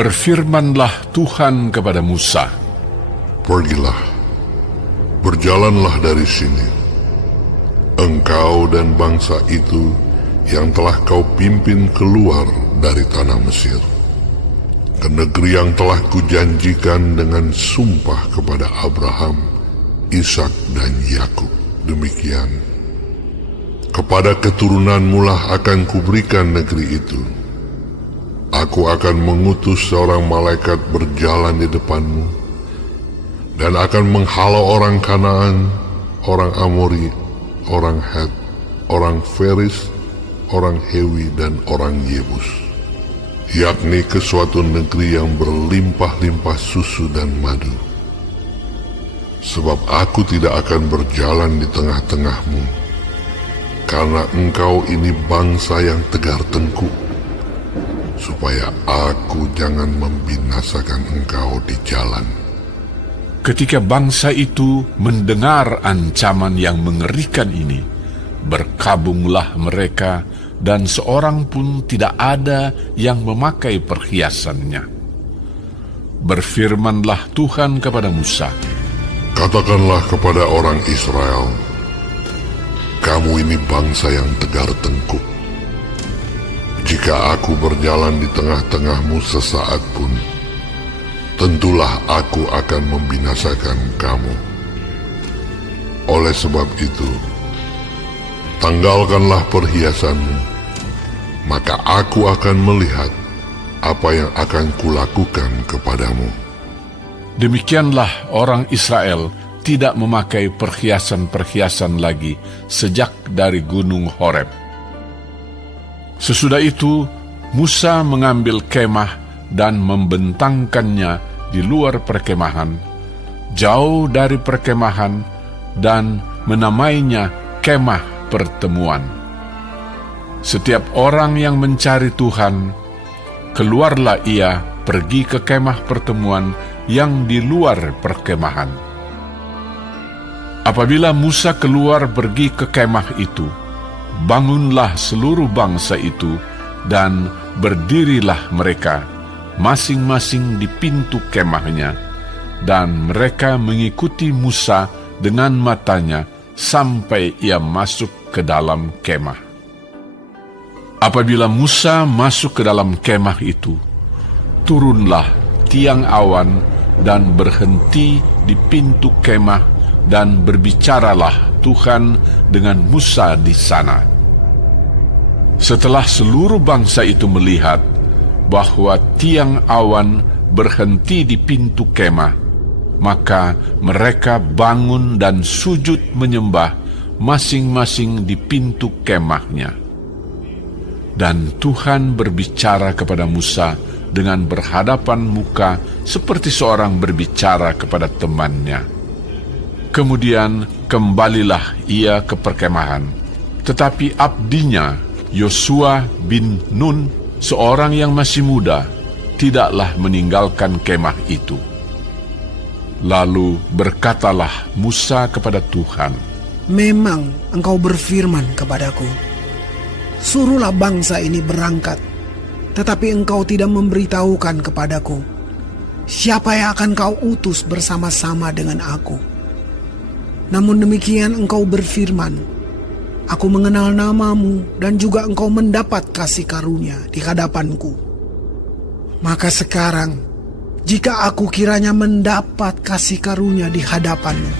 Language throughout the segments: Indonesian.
Berfirmanlah Tuhan kepada Musa, "Pergilah, berjalanlah dari sini, engkau dan bangsa itu yang telah kau pimpin keluar dari tanah Mesir, ke negeri yang telah kujanjikan dengan sumpah kepada Abraham, Ishak dan Yakub. Demikian, kepada keturunanmu lah akan kuberikan negeri itu. Aku akan mengutus seorang malaikat berjalan di depanmu, dan akan menghalau orang Kanaan, orang Amori, orang Het, orang Feris, orang Hewi, dan orang Yebus, yakni ke suatu negeri yang berlimpah-limpah susu dan madu. Sebab aku tidak akan berjalan di tengah-tengahmu, karena engkau ini bangsa yang tegar tengkuk, supaya aku jangan membinasakan engkau di jalan." Ketika bangsa itu mendengar ancaman yang mengerikan ini, berkabunglah mereka, dan seorang pun tidak ada yang memakai perhiasannya. Berfirmanlah Tuhan kepada Musa, "Katakanlah kepada orang Israel, kamu ini bangsa yang tegar tengkuk. Jika aku berjalan di tengah-tengahmu sesaat pun, tentulah aku akan membinasakan kamu. Oleh sebab itu, tanggalkanlah perhiasanmu, maka aku akan melihat apa yang akan kulakukan kepadamu." Demikianlah orang Israel tidak memakai perhiasan-perhiasan lagi sejak dari gunung Horeb. Sesudah itu, Musa mengambil kemah dan membentangkannya di luar perkemahan, jauh dari perkemahan, dan menamainya Kemah Pertemuan. Setiap orang yang mencari Tuhan, keluarlah ia pergi ke kemah pertemuan yang di luar perkemahan. Apabila Musa keluar pergi ke kemah itu, bangunlah seluruh bangsa itu, dan berdirilah mereka, masing-masing di pintu kemahnya, dan mereka mengikuti Musa dengan matanya sampai ia masuk ke dalam kemah. Apabila Musa masuk ke dalam kemah itu, turunlah tiang awan dan berhenti di pintu kemah, dan berbicaralah Tuhan dengan Musa di sana. Setelah seluruh bangsa itu melihat bahwa tiang awan berhenti di pintu kemah, maka mereka bangun dan sujud menyembah masing-masing di pintu kemahnya. Dan Tuhan berbicara kepada Musa dengan berhadapan muka seperti seorang berbicara kepada temannya. Kemudian kembalilah ia ke perkemahan, tetapi abdinya Yosua bin Nun, seorang yang masih muda, tidaklah meninggalkan kemah itu. Lalu berkatalah Musa kepada Tuhan, "Memang engkau berfirman kepadaku, suruhlah bangsa ini berangkat, tetapi engkau tidak memberitahukan kepadaku siapa yang akan kau utus bersama-sama dengan aku. Namun demikian engkau berfirman, aku mengenal namamu dan juga engkau mendapat kasih karunia di hadapanku. Maka sekarang, jika aku kiranya mendapat kasih karunia di hadapanmu,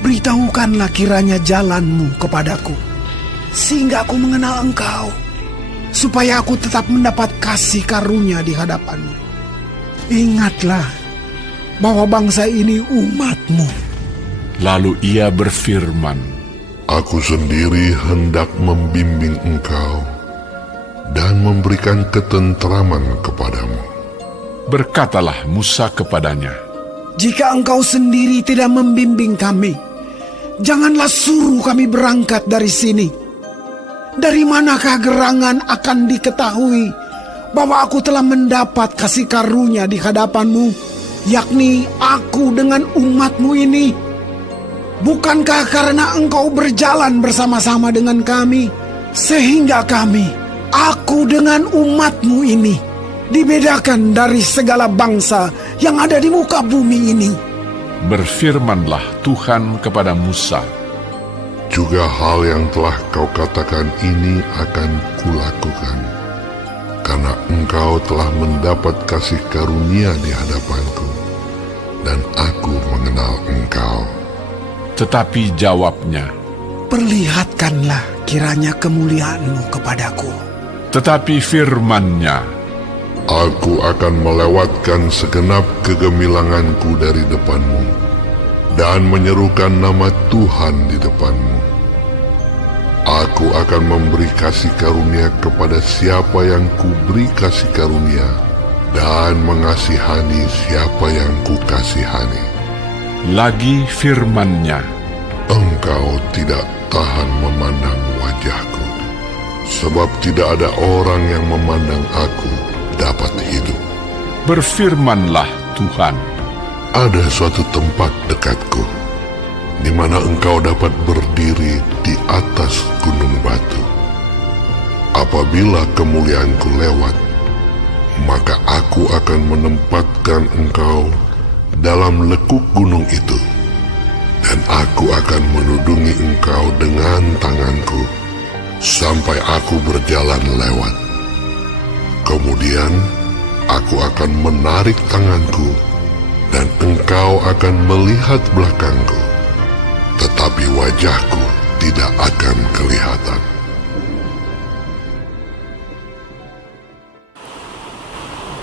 beritahukanlah kiranya jalanmu kepadaku, sehingga aku mengenal engkau, supaya aku tetap mendapat kasih karunia di hadapanmu. Ingatlah bahwa bangsa ini umatmu." Lalu ia berfirman, "Aku sendiri hendak membimbing engkau dan memberikan ketentraman kepadamu." Berkatalah Musa kepadanya, "Jika engkau sendiri tidak membimbing kami, janganlah suruh kami berangkat dari sini. Dari manakah gerangan akan diketahui bahwa aku telah mendapat kasih karunia di hadapanmu, yakni aku dengan umatmu ini? Bukankah karena engkau berjalan bersama-sama dengan kami, sehingga kami, aku dengan umatmu ini, dibedakan dari segala bangsa yang ada di muka bumi ini. Berfirmanlah Tuhan kepada Musa, Juga hal yang telah kau katakan ini akan kulakukan, karena engkau telah mendapat kasih karunia di hadapanku, dan aku mengenal engkau. tetapi jawabnya, Perlihatkanlah kiranya kemuliaan-Mu kepadaku. tetapi firman-Nya, Aku akan melewatkan segenap kegemilanganku dari depanmu, dan menyerukan nama Tuhan di depanmu. Aku akan memberi kasih karunia kepada siapa yang kuberi kasih karunia, dan mengasihani siapa yang kukasihani. lagi firman-Nya, Engkau tidak tahan memandang wajahku, sebab tidak ada orang yang memandang aku dapat hidup. berfirmanlah Tuhan, Ada suatu tempat dekatku, di mana engkau dapat berdiri di atas gunung batu. Apabila kemuliaanku lewat, maka aku akan menempatkan engkau dalam lekuk gunung itu, dan aku akan menudungi engkau dengan tanganku sampai aku berjalan lewat. Kemudian aku akan menarik tanganku, dan engkau akan melihat belakangku, tetapi wajahku tidak akan kelihatan.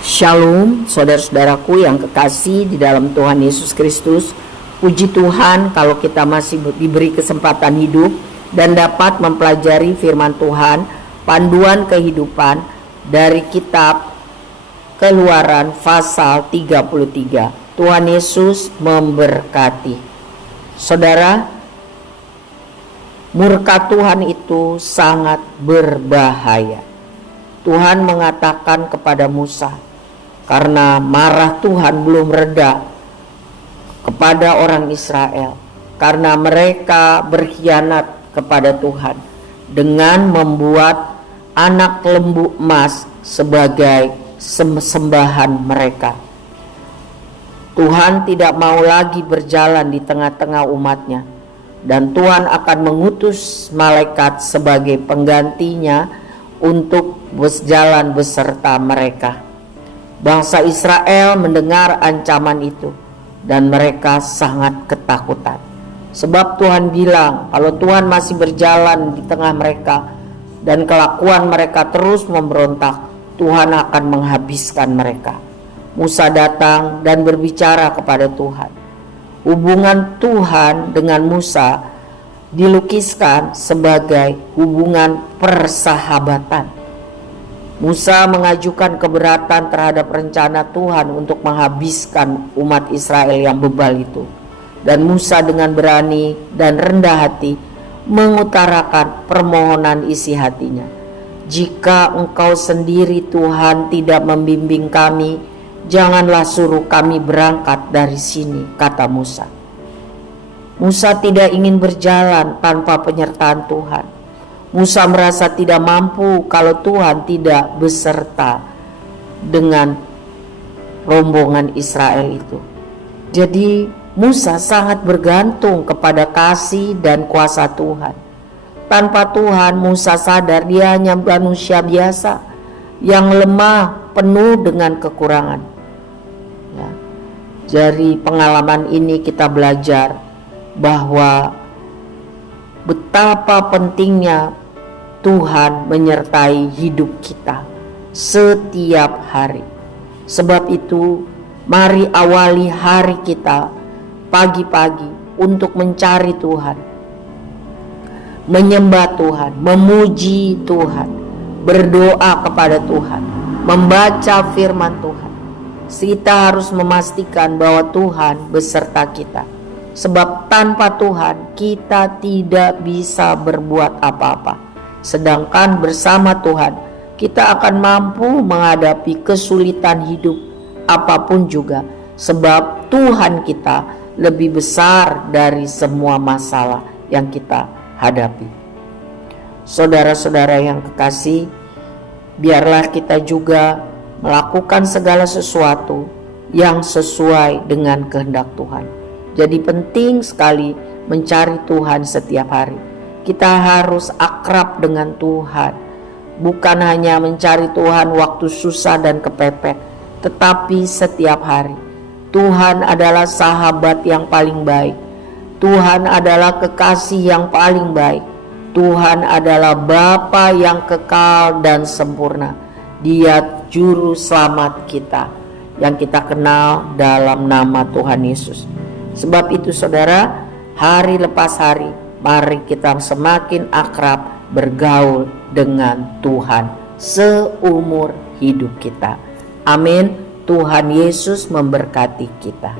Shalom, saudara-saudaraku yang kekasih di dalam Tuhan Yesus Kristus. Puji Tuhan kalau kita masih diberi kesempatan hidup dan dapat mempelajari firman Tuhan, panduan kehidupan dari kitab Keluaran pasal 33. Tuhan Yesus memberkati. Saudara, murka Tuhan itu sangat berbahaya. Tuhan mengatakan kepada Musa, karena marah Tuhan belum reda kepada orang Israel, karena mereka berkhianat kepada Tuhan dengan membuat anak lembu emas sebagai sembahan mereka. Tuhan tidak mau lagi berjalan di tengah-tengah umatnya, dan Tuhan akan mengutus malaikat sebagai penggantinya untuk berjalan beserta mereka. Bangsa Israel mendengar ancaman itu, dan mereka sangat ketakutan. Sebab Tuhan bilang, kalau Tuhan masih berjalan di tengah mereka dan kelakuan mereka terus memberontak, Tuhan akan menghabiskan mereka. Musa datang dan berbicara kepada Tuhan. Hubungan Tuhan dengan Musa dilukiskan sebagai hubungan persahabatan. Musa mengajukan keberatan terhadap rencana Tuhan untuk menghabiskan umat Israel yang bebal itu. Dan Musa dengan berani dan rendah hati mengutarakan permohonan isi hatinya. Jika engkau sendiri Tuhan tidak membimbing kami, janganlah suruh kami berangkat dari sini, kata Musa. Musa tidak ingin berjalan tanpa penyertaan Tuhan. Musa merasa tidak mampu kalau Tuhan tidak beserta dengan rombongan Israel itu. Jadi Musa sangat bergantung kepada kasih dan kuasa Tuhan. Tanpa Tuhan, Musa sadar dia hanya manusia biasa yang lemah, penuh dengan kekurangan. Ya. Dari pengalaman ini kita belajar bahwa betapa pentingnya Tuhan menyertai hidup kita setiap hari. Sebab itu, mari awali hari kita pagi-pagi untuk mencari Tuhan, menyembah Tuhan, memuji Tuhan, berdoa kepada Tuhan, membaca firman Tuhan. Kita harus memastikan bahwa Tuhan beserta kita. Sebab tanpa Tuhan kita tidak bisa berbuat apa-apa. Sedangkan bersama Tuhan kita akan mampu menghadapi kesulitan hidup apapun juga. Sebab Tuhan kita lebih besar dari semua masalah yang kita hadapi. Saudara-saudara yang kekasih, biarlah kita juga melakukan segala sesuatu yang sesuai dengan kehendak Tuhan. Jadi penting sekali mencari Tuhan setiap hari. Kita harus akrab dengan Tuhan. Bukan hanya mencari Tuhan waktu susah dan kepepet, tetapi setiap hari. Tuhan adalah sahabat yang paling baik. Tuhan adalah kekasih yang paling baik. Tuhan adalah Bapa yang kekal dan sempurna. Dia juru selamat kita yang kita kenal dalam nama Tuhan Yesus. Sebab itu saudara, hari lepas hari mari kita semakin akrab bergaul dengan Tuhan seumur hidup kita. Amin. Tuhan Yesus memberkati kita.